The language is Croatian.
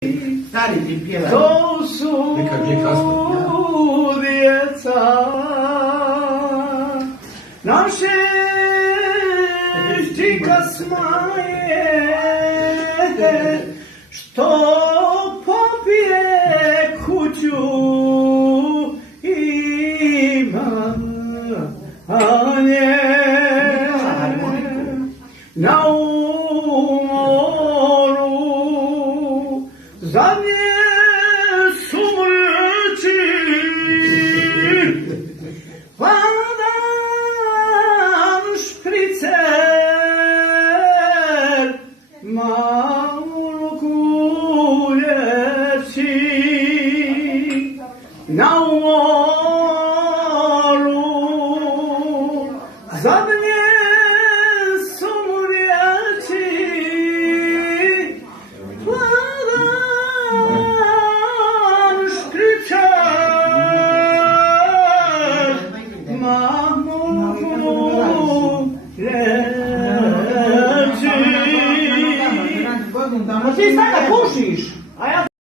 Stari ti pjeva. To su djeca naše štika smaje, što popije kuću ima, a nje na umoru zadnje su mrči, padan špricer malo kuljeći na umoru zadnje su mrči, padan špricer malo kuljeći. Godinu dana. Pa ti sada pušiš, a ja